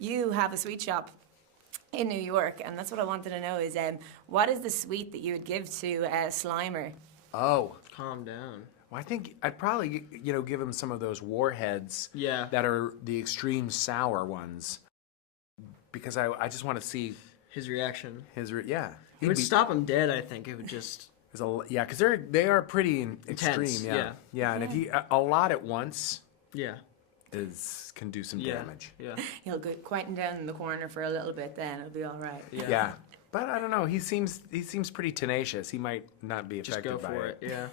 You have a sweet shop in New York, and that's what I wanted to know is what is the sweet that you would give to Slimer? Oh, Calm down. well, I think I'd probably, give him some of those warheads Yeah. that are the extreme sour ones. Because I just want to see His reaction. yeah. It would stop him dead, I think. It would just... Yeah, because they are pretty extreme. Intense, Yeah. Yeah, and if you a lot at once Yeah. can do some Yeah. damage. Yeah. He'll go quieten down in the corner for a little bit, then it'll be all right. Yeah. Yeah. But I don't know. He seems pretty tenacious. He might not be Just affected go by for it. it. Yeah.